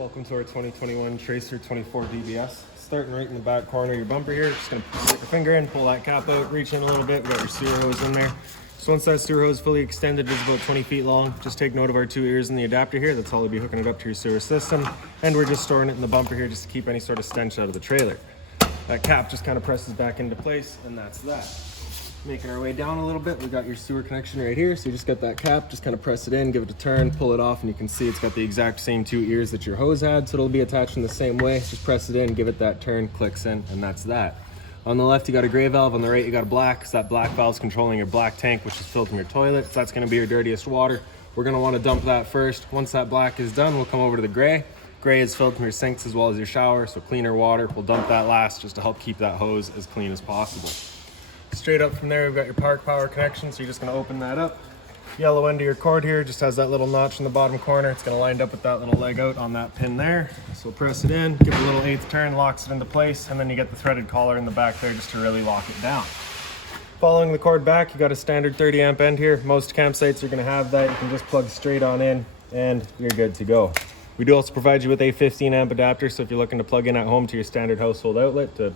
Welcome to our 2021 Tracer 24 DBS. Starting right in the back corner of your bumper here, just gonna stick your finger in, pull that cap out, reach in a little bit, we got your sewer hose in there. So once that sewer hose is fully extended, it's about 20 feet long, just take note of our two ears in the adapter here, that's how we'll be hooking it up to your sewer system. And we're just storing it in the bumper here just to keep any sort of stench out of the trailer. That cap just kind of presses back into place, and that's that. Making our way down a little bit, we got your sewer connection right here. So you just got that cap, just kind of press it in, give it a turn, pull it off, and you can see it's got the exact same two ears that your hose had. So it'll be attached in the same way. Just press it in, give it that turn, clicks in, and that's that. On the left, you got a gray valve. On the right, you got a black. So that black valve is controlling your black tank, which is filled from your toilet. So that's gonna be your dirtiest water. We're gonna wanna dump that first. Once that black is done, we'll come over to the gray. Gray is filled from your sinks as well as your shower, so cleaner water. We'll dump that last just to help keep that hose as clean as possible. Straight up from there, we've got your park power connection, so you're just gonna open that up. Yellow end of your cord here just has that little notch in the bottom corner. It's gonna line up with that little leg out on that pin there. So press it in, give it a little eighth turn, locks it into place, and then you get the threaded collar in the back there just to really lock it down. Following the cord back, you got a standard 30 amp end here. Most campsites are gonna have that. You can just plug straight on in and you're good to go. We do also provide you with a 15 amp adapter, so if you're looking to plug in at home to your standard household outlet to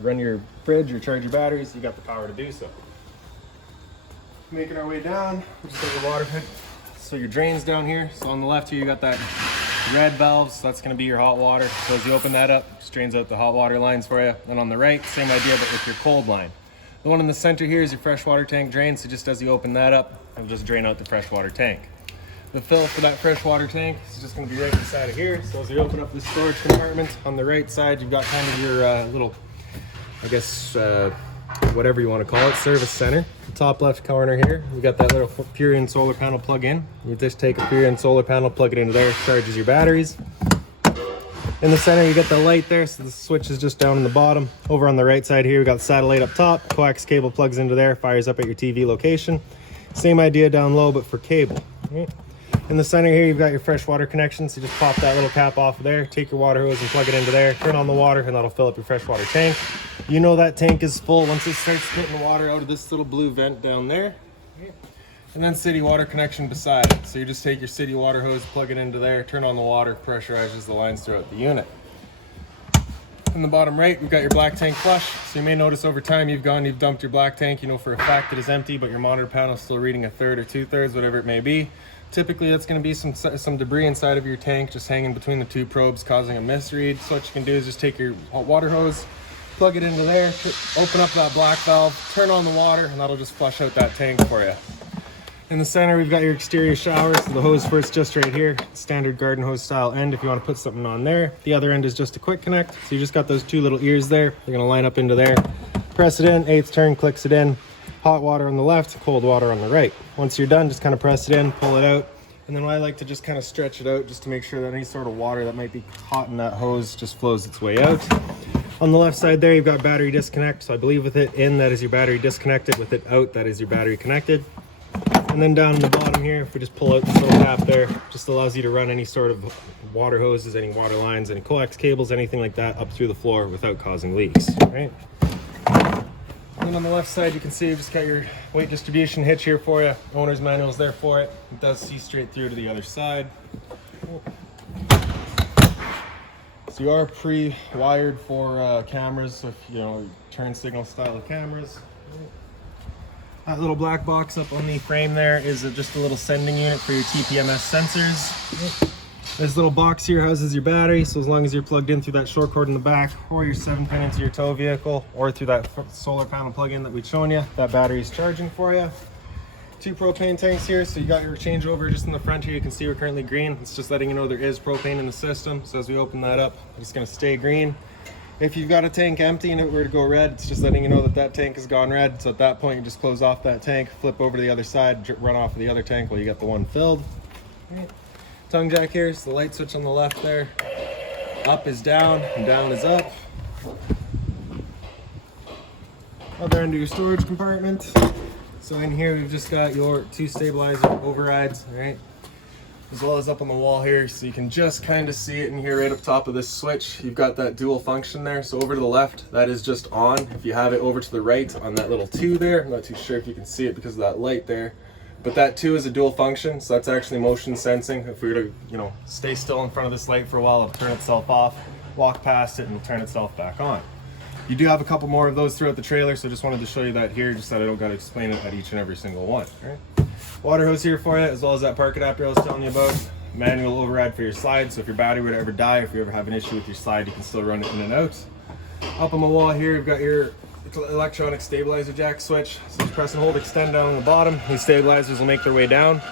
run your fridge or charge your batteries, you got the power to do so. Making our way down, we'll just got your water hood. So your drains down here. So on the left here, you got that red valve, so that's gonna be your hot water. So as you open that up, just drains out the hot water lines for you. And on the right, same idea, but with your cold line. The one in the center here is your freshwater tank drain, so just as you open that up, it'll just drain out the freshwater tank. The fill for that freshwater tank is just going to be right inside of here. So as you open up this storage compartment, on the right side, you've got kind of your little, I guess, whatever you want to call it, service center. The top left corner here, you got that little Purion solar panel plug-in. You just take a Purion solar panel, plug it into there, charges your batteries. In the center, you got the light there, so the switch is just down in the bottom. Over on the right side here, we got satellite up top. Coax cable plugs into there, fires up at your TV location. Same idea down low, but for cable. Right. In the center here, you've got your freshwater connection, so you just pop that little cap off of there, take your water hose and plug it into there, turn on the water, and that'll fill up your freshwater tank. You know that tank is full once it starts spitting water out of this little blue vent down there. And then city water connection beside it. So you just take your city water hose, plug it into there, turn on the water, pressurizes the lines throughout the unit. In the bottom right, we've got your black tank flush. So you may notice over time you've dumped your black tank. You know for a fact it is empty, but your monitor panel is still reading a third or 2/3, whatever it may be. Typically, that's going to be some debris inside of your tank just hanging between the two probes, causing a misread. So what you can do is just take your hot water hose, plug it into there, open up that black valve, turn on the water, and that'll just flush out that tank for you. In the center, we've got your exterior shower. So the hose first just right here, standard garden hose style end if you want to put something on there. The other end is just a quick connect. So you just got those two little ears there. They're going to line up into there. Press it in, eighth turn, clicks it in. Hot water on the left, cold water on the right. Once you're done, just kind of press it in, pull it out. And then I like to just kind of stretch it out just to make sure that any sort of water that might be caught in that hose just flows its way out. On the left side there, you've got battery disconnect. So I believe with it in, that is your battery disconnected. With it out, that is your battery connected. And then down in the bottom here, if we just pull out this little cap there, just allows you to run any sort of water hoses, any water lines, any coax cables, anything like that up through the floor without causing leaks, right? And then on the left side, you can see you've just got your weight distribution hitch here for you. Owner's manual is there for it. It does see straight through to the other side. So you are pre-wired for cameras, so if turn signal style of cameras. That little black box up on the frame there is just a little sending unit for your TPMS sensors. This little box here houses your battery, so as long as you're plugged in through that short cord in the back, or your 7-pin into your tow vehicle, or through that solar panel plug-in that we've shown you, that battery is charging for you. Two propane tanks here, so you got your changeover just in the front here. You can see we're currently green. It's just letting you know there is propane in the system. So as we open that up, it's gonna stay green. If you've got a tank empty and it were to go red, it's just letting you know that that tank has gone red. So at that point, you just close off that tank, flip over to the other side, run off of the other tank while you got the one filled. Tongue jack here, so the light switch on the left there. Up is down and down is up. Other end of your storage compartment. So in here we've just got your two stabilizer overrides, right? As well as up on the wall here, so you can just kind of see it in here right up top of this switch. You've got that dual function there. So over to the left, that is just on. If you have it over to the right on that little 2 there, I'm not too sure if you can see it because of that light there. But that too is a dual function, so that's actually motion sensing. If we were to, you know, stay still in front of this light for a while, it'll turn itself off, walk past it, and it'll turn itself back on. You do have a couple more of those throughout the trailer, so just wanted to show you that here, just that I don't got to explain it at each and every single one. All right? Water hose here for you, as well as that park adapter I was telling you about. Manual override for your slide, so if your battery were to ever die, if you ever have an issue with your slide, you can still run it in and out. Up on the wall here, you've got your electronic stabilizer jack switch. So just press and hold, extend down on the bottom. These stabilizers will make their way down.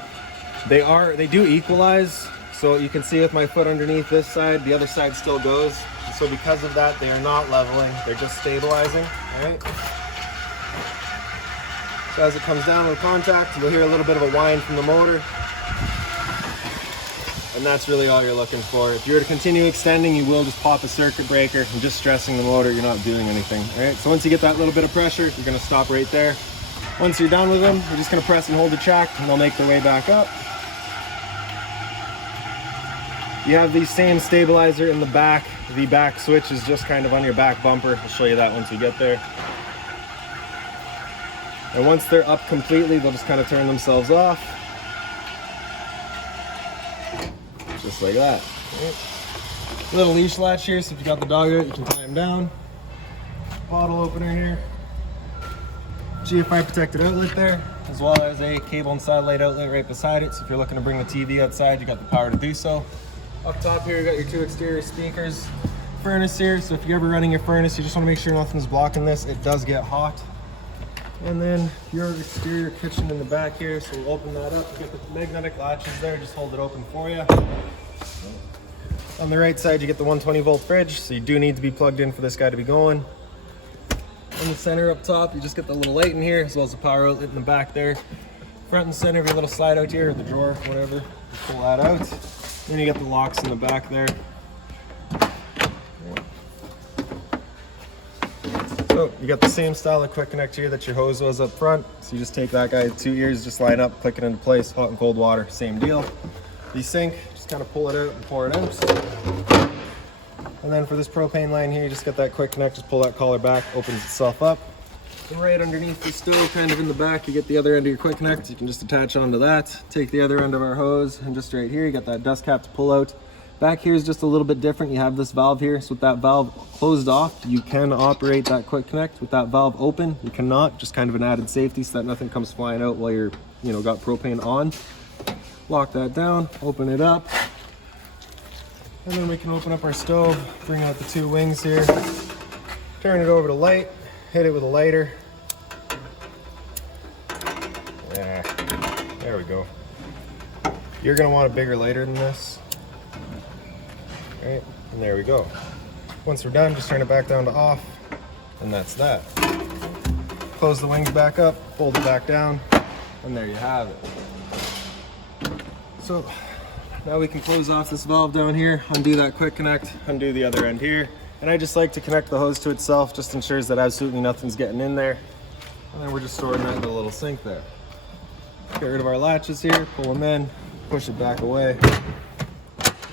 They do equalize, so you can see with my foot underneath this side, the other side still goes. So because of that, they are not leveling, they're just stabilizing, all right? So as it comes down with contact, you'll hear a little bit of a whine from the motor. And that's really all you're looking for. If you were to continue extending, you will just pop a circuit breaker and just stressing the motor, you're not doing anything. All right, so once you get that little bit of pressure, you're gonna stop right there. Once you're done with them, you're just gonna press and hold the track and they'll make their way back up. You have the same stabilizer in the back. The back switch is just kind of on your back bumper. I'll show you that once we get there. And once they're up completely, they'll just kind of turn themselves off. Just like that. Right. Little leash latch here, so if you got the dog out, you can tie him down. Bottle opener here. GFI protected outlet there, as well as a cable and satellite outlet right beside it. So if you're looking to bring the TV outside, you got the power to do so. Up top here, you got your 2 exterior speakers. Furnace here, so if you're ever running your furnace, you just want to make sure nothing's blocking this. It does get hot. And then your exterior kitchen in the back here, so we'll open that up. You get the magnetic latches there, just hold it open for you. On the right side, you get the 120 volt fridge, so you do need to be plugged in for this guy to be going. In the center up top, you just get the little light in here, as well as the power outlet in the back there. Front and center of your little slide out here, or the drawer, whatever. You pull that out. Then you get the locks in the back there. So you got the same style of quick connect here that your hose was up front. So you just take that guy 2 ears, just line up, click it into place, hot and cold water, same deal. The sink, just kind of pull it out and pour it out. And then for this propane line here, you just get that quick connect, just pull that collar back, opens itself up. And right underneath the stove, kind of in the back, you get the other end of your quick connect. You can just attach onto that. Take the other end of our hose, and just right here, you got that dust cap to pull out. Back here is just a little bit different. You have this valve here, so with that valve closed off, you can operate that quick connect. With that valve open, you cannot. Just kind of an added safety so that nothing comes flying out while you're, got propane on. Lock that down, open it up, and then we can open up our stove, bring out the 2 wings here, turn it over to light, hit it with a lighter. Yeah, there we go. You're gonna want a bigger lighter than this. Right, and there we go. Once we're done, just turn it back down to off, and that's that. Close the wings back up, fold it back down, and there you have it. So now we can close off this valve down here, undo that quick connect, undo the other end here. And I just like to connect the hose to itself, just ensures that absolutely nothing's getting in there. And then we're just storing that in the little sink there. Get rid of our latches here, pull them in, push it back away.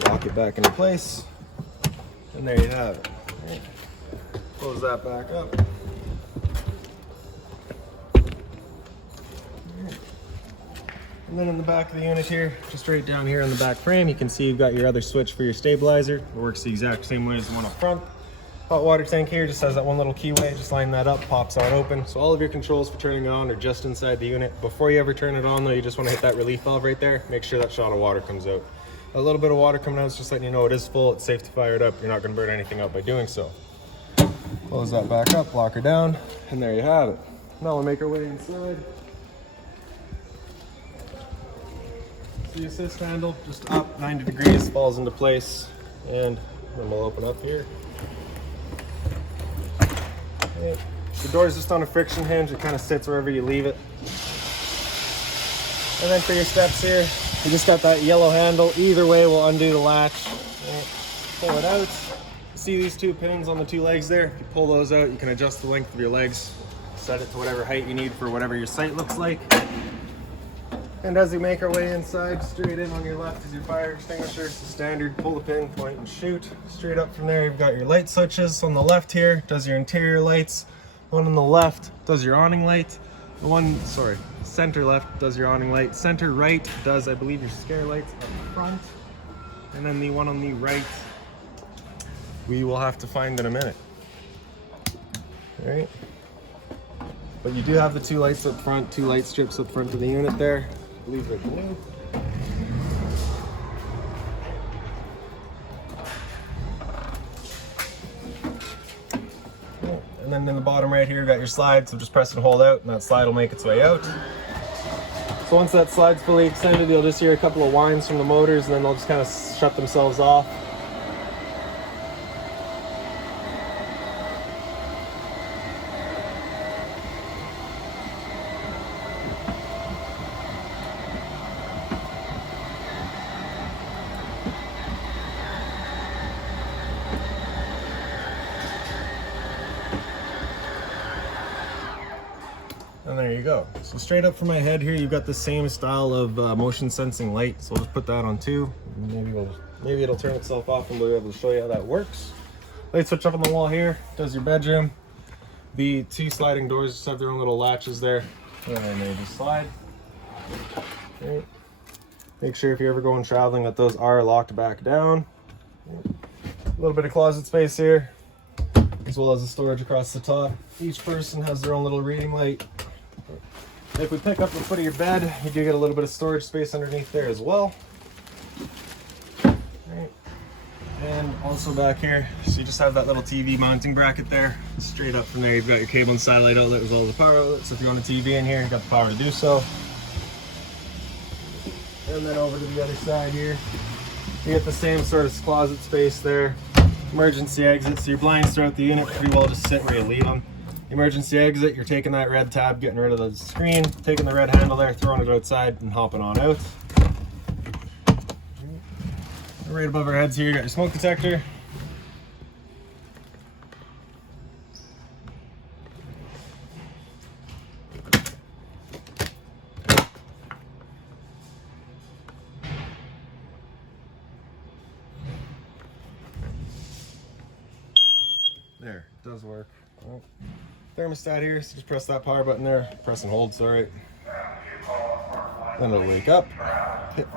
Lock it back into place, and there you have it. Right. Close that back up. Right. And then in the back of the unit here, just right down here on the back frame, you can see you've got your other switch for your stabilizer. It works the exact same way as the one up front. Hot water tank here just has that one little keyway. Just line that up, pops on open. So all of your controls for turning it on are just inside the unit. Before you ever turn it on though, you just want to hit that relief valve right there. Make sure that shot of water comes out. A little bit of water coming out is just letting you know it is full. It's safe to fire it up. You're not going to burn anything up by doing so. Close that back up, lock her down, and there you have it. Now we'll make our way inside. So the assist handle, just up 90 degrees, falls into place, and then we'll open up here. Okay. The door is just on a friction hinge. It kind of sits wherever you leave it. And then for your steps here, you just got that yellow handle. Either way will undo the latch. Right. Pull it out. See these 2 pins on the 2 legs there? If you pull those out, you can adjust the length of your legs. Set it to whatever height you need for whatever your site looks like. And as we make our way inside, straight in on your left is your fire extinguisher. It's the standard, pull the pin, point and shoot. Straight up from there, you've got your light switches. On the left here, does your interior lights. One on the left does your awning light. The one, sorry, center left does your awning light. Center right does, I believe, your scare lights up front. And then the one on the right, we will have to find in a minute. All right. But you do have the two lights up front, two light strips up front of the unit there. I believe they're blue. And then in the bottom right here, you've got your slide, so just press and hold out, and that slide will make its way out. So once that slide's fully extended, you'll just hear a couple of whines from the motors, and then they'll just kind of shut themselves off. And there you go. So straight up from my head here, you've got the same style of motion sensing light. So I'll just put that on too. Maybe it'll turn itself off and we'll be able to show you how that works. Light switch up on the wall here does your bedroom. The two sliding doors just have their own little latches there. And then they just slide. Okay. Make sure if you're ever going traveling that those are locked back down. A little bit of closet space here, as well as the storage across the top. Each person has their own little reading light. If we pick up the foot of your bed, you do get a little bit of storage space underneath there as well. Right. And also back here, so you just have that little TV mounting bracket there. Straight up from there, you've got your cable and satellite outlet as well as the power outlet. So if you want a TV in here, you've got the power to do so. And then over to the other side here, you get the same sort of closet space there. Emergency exit, so your blinds throughout the unit pretty well just sit where you leave them. Emergency exit, you're taking that red tab, getting rid of the screen, taking the red handle there, throwing it outside and hopping on out. Right above our heads here, you got your smoke detector. There, it does work. Oh. Thermostat here, so just press that power button there, press and hold, sorry. Then it'll wake up.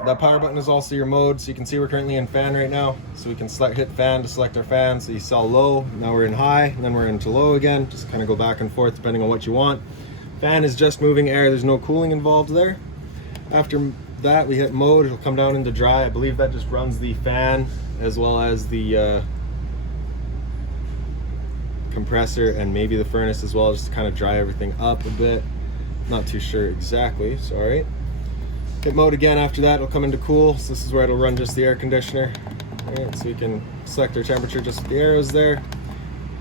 That power button is also your mode, so you can see we're currently in fan right now. So we can hit fan to select our fan. So you saw low, now we're in high, and then we're into low again. Just kind of go back and forth depending on what you want. Fan is just moving air, there's no cooling involved there. After that, we hit mode, it'll come down into dry. I believe that just runs the fan as well as the compressor and maybe the furnace as well, just to kind of dry everything up a bit. Not too sure exactly, sorry. Hit mode again after that, it'll come into cool. So this is where it'll run just the air conditioner. Alright, so you can select our temperature just with the arrows there.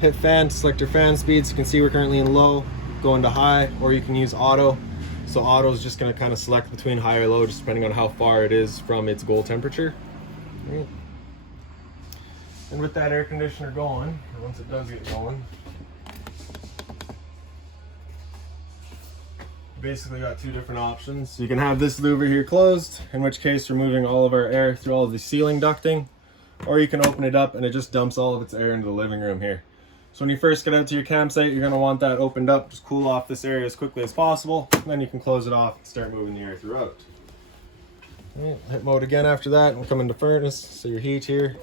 Hit fan to select your fan speeds. You can see we're currently in low, going to high, or you can use auto. So auto is just going to kind of select between high or low, just depending on how far it is from its goal temperature. Alright. And with that air conditioner going, or once it does get going, basically got two different options. You can have this louver here closed, in which case we're moving all of our air through all of the ceiling ducting, or you can open it up and it just dumps all of its air into the living room here. So when you first get out to your campsite, you're going to want that opened up, just cool off this area as quickly as possible, and then you can close it off and start moving the air throughout. Right, hit mode again after that, and we'll come into furnace, so your heat here.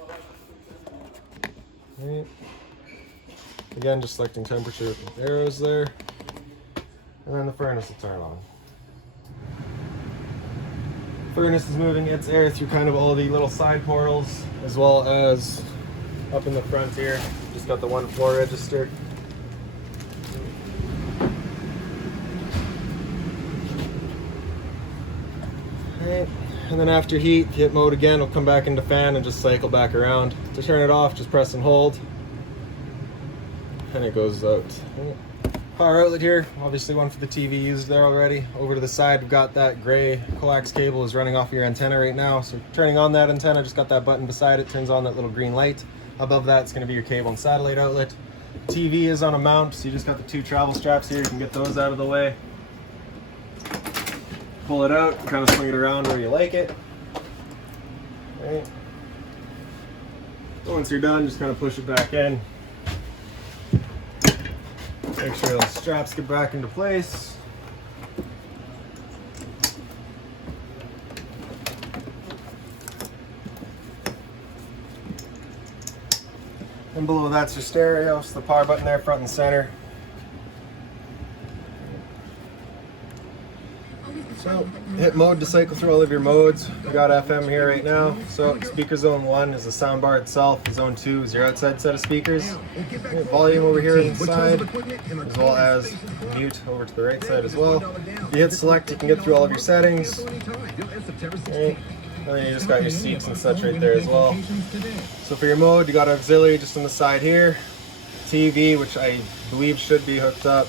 Right. Again, just selecting temperature with the arrows there. And then the furnace will turn on. Furnace is moving its air through kind of all the little side portals, as well as up in the front here. Just got the one floor register. Right. And then after heat, hit mode again, it'll come back into fan and just cycle back around. To turn it off, just press and hold. And it goes out. Power outlet here, obviously one for the TV used there already. Over to the side, we've got that gray coax cable is running off your antenna right now. So turning on that antenna, just got that button beside it, turns on that little green light. Above that, it's gonna be your cable and satellite outlet. TV is on a mount, so you just got the two travel straps here. You can get those out of the way. Pull it out, kind of swing it around where you like it. Right. So once you're done, just kind of push it back in. Make sure those straps get back into place. And below that's your stereo, so the power button there, front and center. So hit mode to cycle through all of your modes. We got FM here right now. So speaker zone 1 is the sound bar itself. Zone 2 is your outside set of speakers. Volume over here on the side, as well as mute over to the right side as well. If you hit select, you can get through all of your settings. Okay. And then you just got your seats and such right there as well. So for your mode, you got auxiliary just on the side here. TV, which I believe should be hooked up.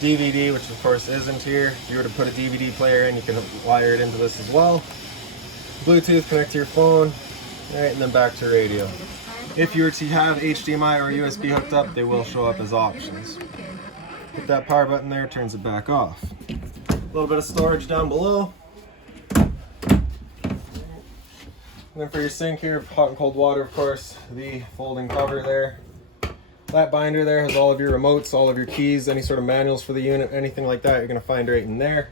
DVD, which of course isn't here. If you were to put a DVD player in, you can wire it into this as well. Bluetooth, connect to your phone. Alright, and then back to radio. If you were to have HDMI or USB hooked up, they will show up as options. Hit that power button there, turns it back off. A little bit of storage down below. And then for your sink here, hot and cold water, of course, the folding cover there. That binder there has all of your remotes, all of your keys, any sort of manuals for the unit, anything like that, you're going to find right in there.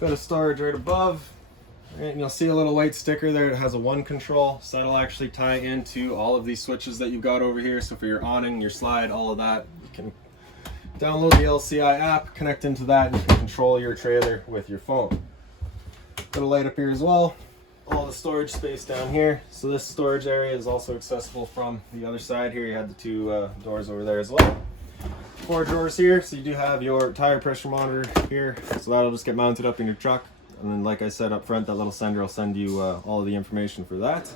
Bit of storage right above. And you'll see a little white sticker there that has a 1 control. So that'll actually tie into all of these switches that you've got over here. So for your awning, your slide, all of that, you can download the LCI app, connect into that, and you can control your trailer with your phone. Got a light up here as well. All the storage space down here. So this storage area is also accessible from the other side here. You had the 2 doors over there as well. 4 drawers here, so you do have your tire pressure monitor here. So that'll just get mounted up in your truck. And then like I said up front, that little sender will send you all of the information for that.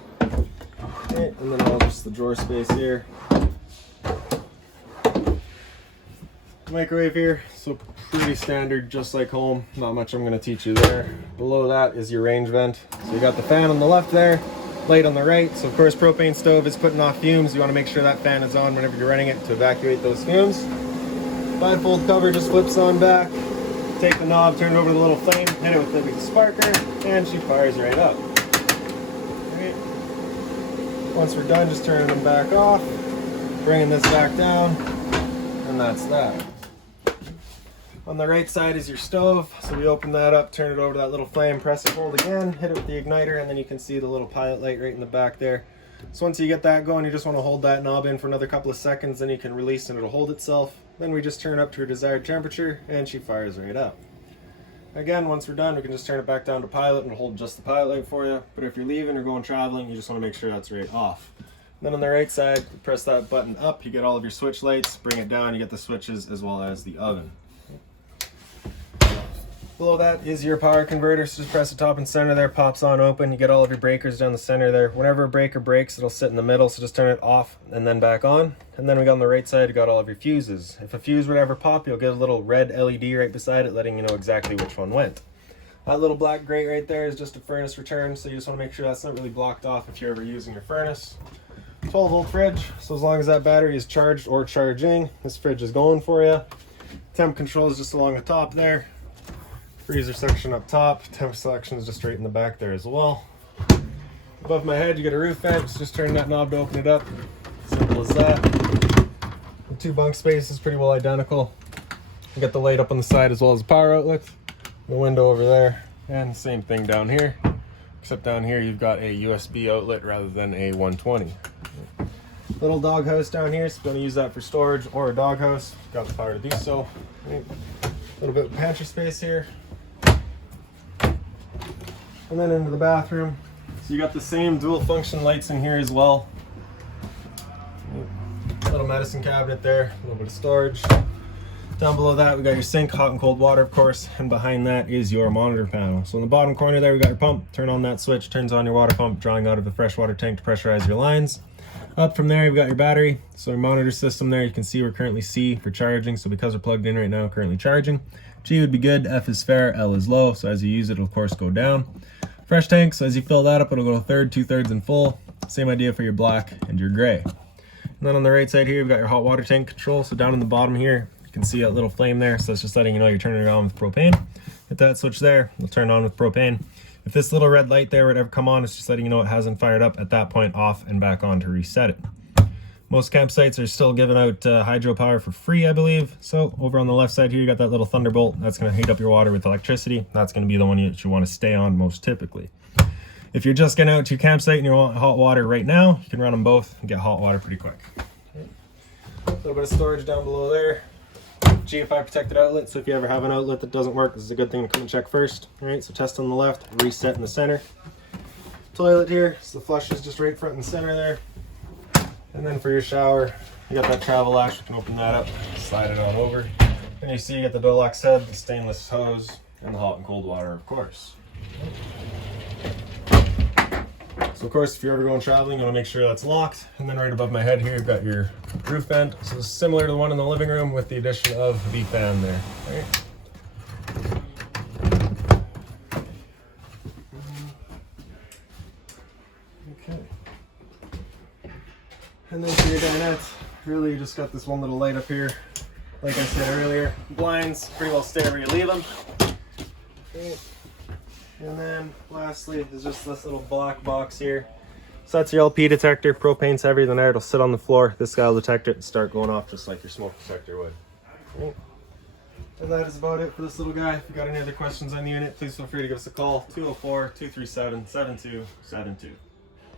Okay, and then all just the drawer space here. Microwave here, so pretty standard, just like home. Not much I'm going to teach you there. Below that is your range vent. So you got the fan on the left there, light on the right. So of course propane stove is putting off fumes. You want to make sure that fan is on whenever you're running it to evacuate those fumes. Bifold cover just flips on back. Take the knob, turn it over to the little flame, hit it with the sparker, and she fires right up. Right. Once we're done, just turning them back off, bringing this back down, and that's that. On the right side is your stove, so we open that up, turn it over to that little flame, press and hold again, hit it with the igniter, and then you can see the little pilot light right in the back there. So once you get that going, you just want to hold that knob in for another couple of seconds, then you can release and it'll hold itself. Then we just turn up to her desired temperature, and she fires right up. Again, once we're done, we can just turn it back down to pilot and hold just the pilot light for you. But if you're leaving or going traveling, you just want to make sure that's right off. Then on the right side, press that button up, you get all of your switch lights. Bring it down, you get the switches as well as the oven. Below that is your power converter, so just press the top and center there, pops on open. You get all of your breakers down the center there. Whenever a breaker breaks, it'll sit in the middle, so just turn it off and then back on. And then we got on the right side, you got all of your fuses. If a fuse would ever pop, you'll get a little red LED right beside it, letting you know exactly which one went. That little black grate right there is just a furnace return, so you just want to make sure that's not really blocked off if you're ever using your furnace. 12-volt fridge, so as long as that battery is charged or charging, this fridge is going for you. Temp control is just along the top there. Freezer section up top, temp selection is just right in the back there as well. Above my head you get a roof vent, so just turn that knob to open it up. Simple as that. The 2 bunk spaces pretty well identical. You got the light up on the side as well as the power outlet. The window over there, and same thing down here. Except down here you've got a USB outlet rather than a 120. Little doghouse down here, so if you're going to use that for storage or a doghouse, got the power to do so. A little bit of pantry space here. And then into the bathroom. So you got the same dual function lights in here as well. Little medicine cabinet there, a little bit of storage. Down below that we got your sink, hot and cold water of course, and behind that is your monitor panel. So in the bottom corner there we got your pump. Turn on that switch, turns on your water pump, drawing out of the freshwater tank to pressurize your lines. Up from there you've got your battery. So your monitor system there, you can see we're currently C for charging, so because we're plugged in right now, currently charging. G would be good, F is fair, L is low, so as you use it it'll of course go down. Fresh tank, so as you fill that up, it'll go a third, 2/3 and full. Same idea for your black and your gray. And then on the right side here, you've got your hot water tank control. So down in the bottom here, you can see that little flame there. So that's just letting you know you're turning it on with propane. Hit that switch there, it'll turn on with propane. If this little red light there would ever come on, it's just letting you know it hasn't fired up. At that point, off and back on to reset it. Most campsites are still giving out hydropower for free, I believe. So over on the left side here, you got that little thunderbolt. That's going to heat up your water with electricity. That's going to be the one that you want to stay on most typically. If you're just getting out to your campsite and you want hot water right now, you can run them both and get hot water pretty quick. A little bit of storage down below there. GFI protected outlet, so if you ever have an outlet that doesn't work, this is a good thing to come and check first. All right, so test on the left, reset in the center. Toilet here, so the flush is just right front and center there. And then for your shower, you got that travel lash, you can open that up, slide it on over. And you see you get the Dolox head, the stainless hose, and the hot and cold water, of course. So of course, if you're ever going traveling, you want to make sure that's locked. And then right above my head here, you've got your roof vent. So it's similar to the one in the living room with the addition of the fan there. Right? Okay. And then for your dinette, really you just got this one little light up here. Like I said earlier, blinds pretty well stay where you leave them. Okay. And then lastly is just this little black box here. So that's your LP detector. Propane's heavier than air. It'll sit on the floor. This guy will detect it and start going off just like your smoke detector would. Okay. And that is about it for this little guy. If you got any other questions on the unit, please feel free to give us a call. 204-237-7272.